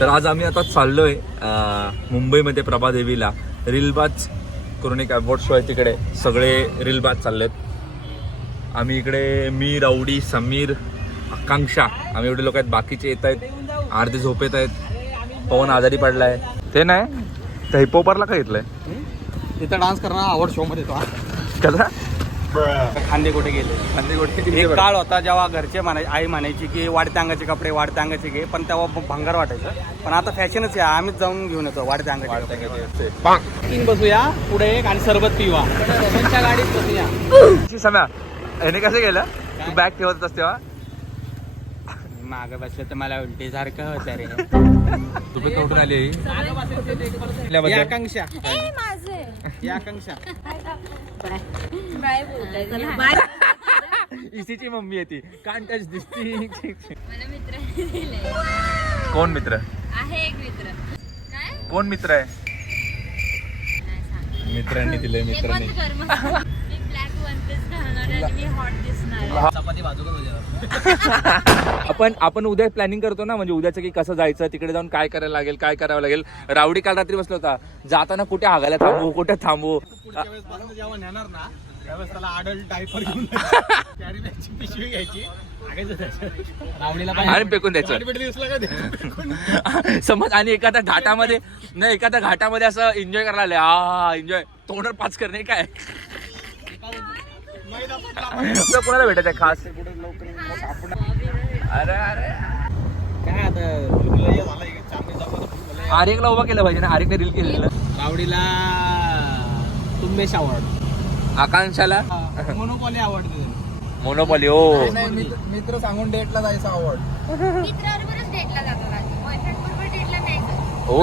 तर आज आम्ही आता चाललोय मुंबईमध्ये प्रभादेवीला रीलबाज करून एक अवॉर्ड शो आहे, तिकडे सगळे रीलबाज चाललेत. आम्ही इकडे मी, राऊडी, समीर, आकांक्षा, आम्ही एवढे लोक आहेत. बाकीचे येत आहेत, अर्धे झोपेत आहेत. पवन आजारी पडलाय. ते नाही तर हिपोपरला काय घेतलंय तिथं डान्स करणार आवड शो मध्ये तो कसा खांदे कुठे गेले. एक काळ होता जेव्हा घरचे आई म्हणायची की वाढत्या अंगाचे कपडे वाढत्या अंगाचे घे, पण तेव्हा भंगार वाटायचं. पण आता फॅशनच आहे, आम्हीच जाऊन घेऊन येतो वाढत्या अंगाचे. तीन बसूया पुढे एक आणि सरबत पिवा, रमणच्या गाडीत बसूया. सम्या याने कसं गेलं, तू बॅग ठेवत होतास तेव्हा मागं बसलं तर मला उलटी सारखं होतं रे. तुम्ही कुठून आली? आकांक्षा आकांक्षा इसीची मम्मी आहे ती. कान टच दिसती. मला मित्राने दिले. कोण मित्र आहे एक मित्र. काय? कोण मित्र आहे? नाही सांग. मित्रांनी दिलंय. हे मित्रांनी बंद कर मग. मी ब्लॅक वन पीस घालणार आणि मी हॉट दिसणार. चपाती बाजू का आपण उद्या प्लॅनिंग करतो ना, म्हणजे उद्याचं की कसं जायचं, तिकडे जाऊन काय करायला लागेल, काय करावं लागेल. रावडी काल रात्री बसला होता, जाताना कुठे हागायला थांबू, कुठे थांबू. पुढच्या वेळेस पासून जेव्हा नेणार ना त्यावेळेस त्याला अडल्ट डायपर घेऊन कॅरी बॅगची पिशवी घ्यायची, आणि फेकून द्यायचं. समज आणि एखाद्या घाटामध्ये नाही, एखाद्या घाटामध्ये असं एन्जॉय करायला आले, हा एन्जॉय तोंडवर पाच करणे काय कोणाला भेटत आहे खास. अरे अरे काय आता आर्यकला उभा केलं पाहिजे ना, आर्यकने रील केलेलं. रावडीला तुंबेश आवड, आकांक्षाला मोनोपॉली आवडते. मोनोपॉली. हो मित्र सांगून डेटला जायचं आवड. मित्राबरोबरच डेटला जातो ना, बॉयफ्रेंड बरोबर डेटला नाही जात. हो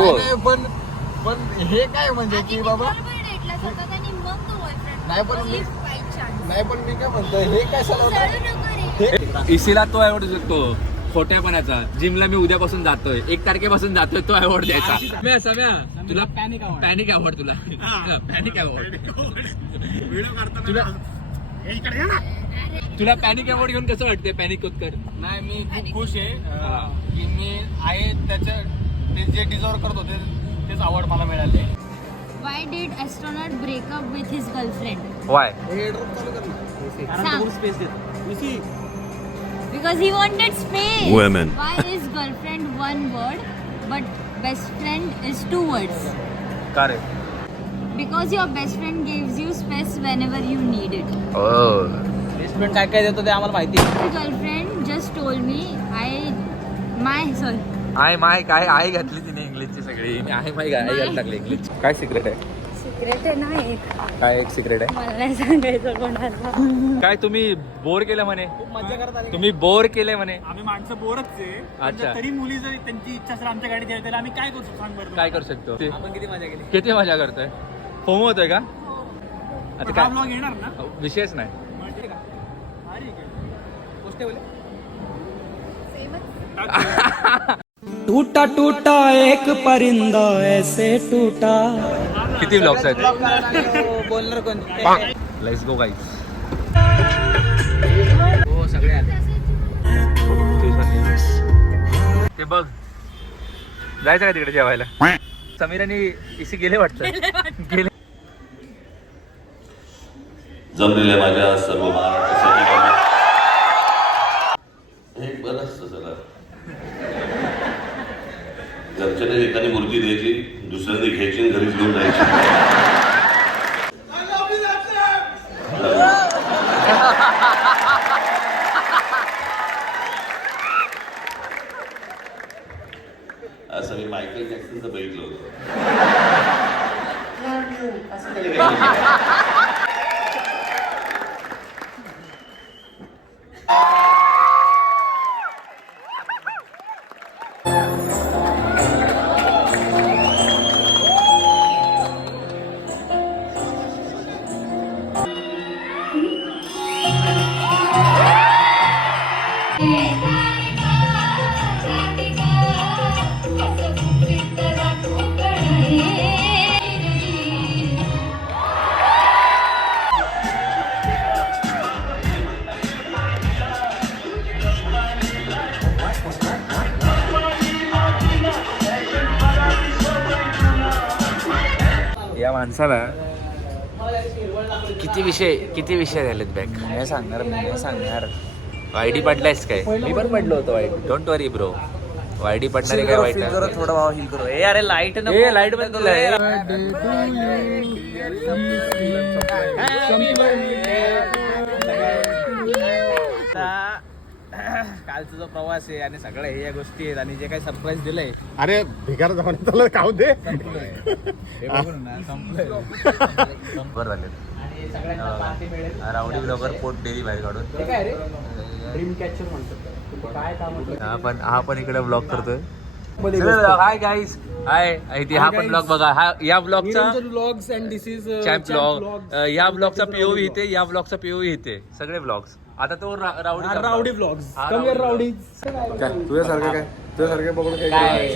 पण हे काय म्हणजे की बाबा डेटला जातात आणि मग तो बॉयफ्रेंड. नाही, पण मी- नाही, पण मी काय म्हणतो हे काय इसीला तो अवॉर्ड देतो खोट्यापणाचा. जिमला मी उद्यापासून जातोय, 1 तारखेपासून जातोय, तो अवॉर्ड द्यायचा. सम्या तुला पॅनिक आवड. पॅनिक अवॉर्ड, तुला पॅनिक अवॉर्ड, तुला पॅनिक अवॉर्ड घेऊन कसं वाटतंय? पॅनिक होत कर. नाही, मी खूप खुश आहे की मी आहे ते जे डिझर्व करत होते तेच आवड मला मिळाले. Why did astronaut break up with his girlfriend? Y? सांग. स्पेस देत. Because he wanted space. Women. Why is girlfriend one word but best friend is 2 words? का रे? Because your best friend gives you space whenever you need it. Best friend काय काय देतो ते आम्हाला माहिती आहे. My girlfriend just told me I my काय आई घातली तिने इंग्लिशची सगळी. आय माय काय आई घातली टाकली इंग्लिश. काय सिक्रेट आहे? सिक्रेट आहे नाही, काय एक सिक्रेट आहे? मला नाही सांगायचं कोणाला. काय तुम्ही बोर केलं म्हणे? खूप मजा करत आली. तुम्ही बोर केले म्हणे. आम्ही माणसं बोरच आहे. अच्छा. तरी मुली जर त्यांची इच्छा असेल आमच्या गाडीत यायला, आम्ही काय करू सांग बरं. काय करू शकतो? आपण किती मजा केली. किती मजा करतोय? फोमो होतोय का? आता हा काय ब्लॉग येणार ना. विषयच नाही. माहिती का? हा, ठीक आहे. गोष्ट बोले. टूटा टूटा एक परिंदा ऐसे टूटा. किती ब्लॉग्स आहेत? बोलणार कोण? Let's go guys. हो, सगळे आले. ते बघ, जायचं का तिकडे जेवायला? समीर आणि इसी गेले वाटतं. गेले. जमलेल्या माझ्या सर्व महाराष्ट्र सैनिकांना एक बरंच चला, घरच्याने एकाने मूर्ती द्यायची, दुसऱ्याने घ्यायची आणि घरीच घेऊन जायची. असं मी मायकल जॅक्सनचं बघितलं होतं. माणसाला किती विषय झालेत बॅक नाही सांगणार वायडी पडलायस काय मी पण पडलो होतो वायडी डोंट वरी ब्रो वायडी पडणारे काय वाईट नाही. थोडं भाव हिल करू अरे लाईट लाईट बंद कालचा जो प्रवास आहे आणि सगळ्या हे या गोष्टी आहेत आणि जे काही सरप्राईज दिलंय अरे भिकार जाऊन त्याला खाऊ दे बरं झाले रावडी ब्लॉगर पोट डेली बाहेर काढून ड्रीम कॅचर म्हणतो हा पण इकडे ब्लॉग करतोय हाय गाईज हाय हा पण ब्लॉग बघा हा या ब्लॉगचा blogs and this is champ blog या ब्लॉगचा पीओव्ही इथे या ब्लॉगचा पीओव्ही इथे सगळे ब्लॉग्स आता तो रावडी ब्लॉग्स रावडी तुझ्यासारखं काय तुझ्यासारखं बघून काय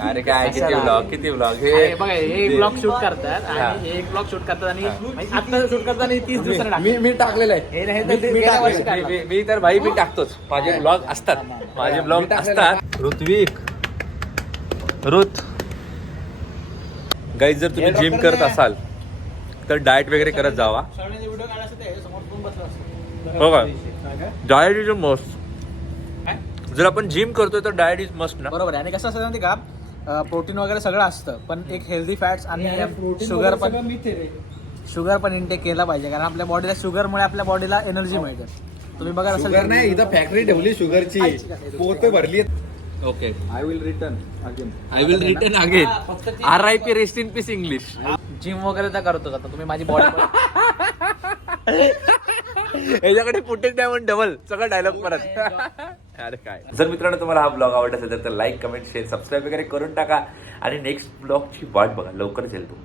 अरे काय किती ब्लॉग हे बघा हे एक ब्लॉग शूट करतात आणि हे एक ब्लॉग शूट करतात आणि आता शूट करतात आणि 30 दिवसांनी मी टाकलेलं आहे मी तर भाई मी टाकतोच माझे ब्लॉग असतात ऋत गाईज जर तुम्ही जिम करत असाल तर डाएट वगैरे करत जावा व्हिडिओ काढायचं ते समोर पण बसला असतो हो का डाएट इज मस्ट जर आपण जिम करतोय तर डाएट इज मस्ट ना बरोबर आहे आणि कसं असतं माहिती का प्रोटीन वगैरे सगळं असतं पण एक हेल्दी फॅट्स आणि शुगर पण इंटेक केला पाहिजे कारण आपल्या बॉडीला शुगरमुळे आपल्या बॉडीला एनर्जी मिळते तुम्ही बघा असेल शुगर नाही इथं फॅक्टरी ठेवली शुगरची पोत भरली okay I will return return again RIP rest in peace English gym वगैरे तर करतो का तुम्ही माझी बॉडी याच्याकडे फुटेज नाही म्हणून डबल सगळं डायलॉग परत अरे काय जर मित्रांनो तुम्हाला हा ब्लॉग आवडला असेल तर लाईक कमेंट शेअर सबस्क्राईब वगैरे करून टाका आणि नेक्स्ट ब्लॉगची वाट बघा लवकरच येईल तो